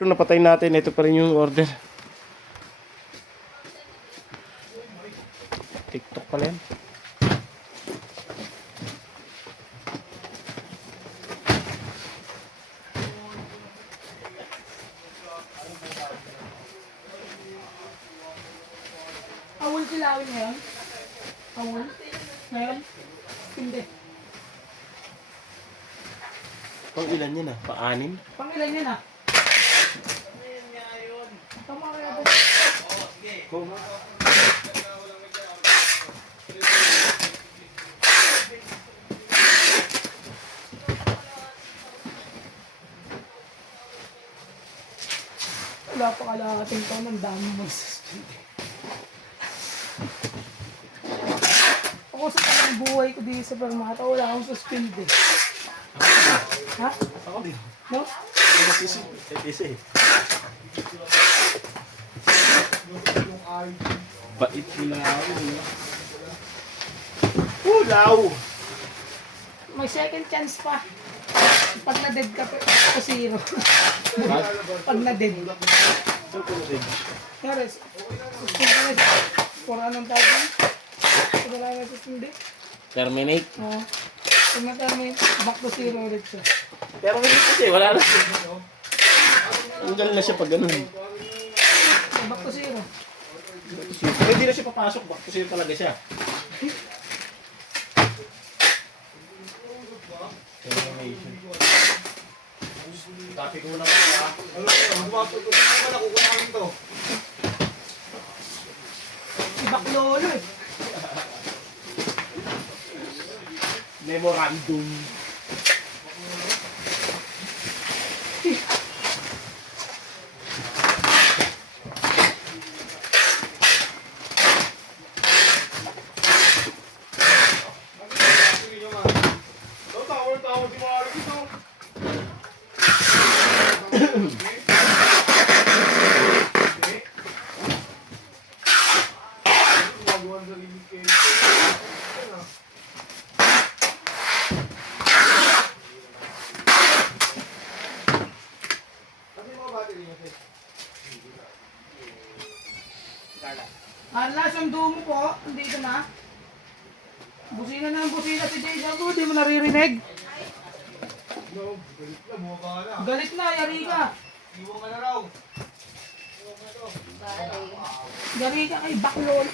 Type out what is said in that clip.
Ito napatay natin. Ito pa rin yung order. TikTok pala yan. Awol kilawin ngayon? Awol? Ngayon? Hindi. Pang ilan yan ah? Pa-anim? Pangilan yan ah? Tama kaya ba? Go. Wala pa kalahating taon, ang dami mag-suspend. Ako sa talang buhay ko dito sa Permata, wala akong suspend eh. Ha? Ako din. No? Ito Bait nila ako. Ulaw! May second chance pa. Pag na-dead ka, zero. Pag na-dead. Kaya, suspend ka na siya. For anong tawag yun? Pag wala na suspend eh. Terminate. Oo. Pag na-terminate, back to zero ulit siya. Pero hindi kasi, wala na. Tanggal na siya pag ganun. Back to zero. Hindi na siya papasok, back to zero talaga siya. Termination. Tapi ko na ba? Si Baklolo eh. Memorandum. Arla, sundo mo po. Andito na. Busina na ang busina si Jay Shabu. Di mo naririnig. Galit na, yari ka. Yari ka kay Baklolo.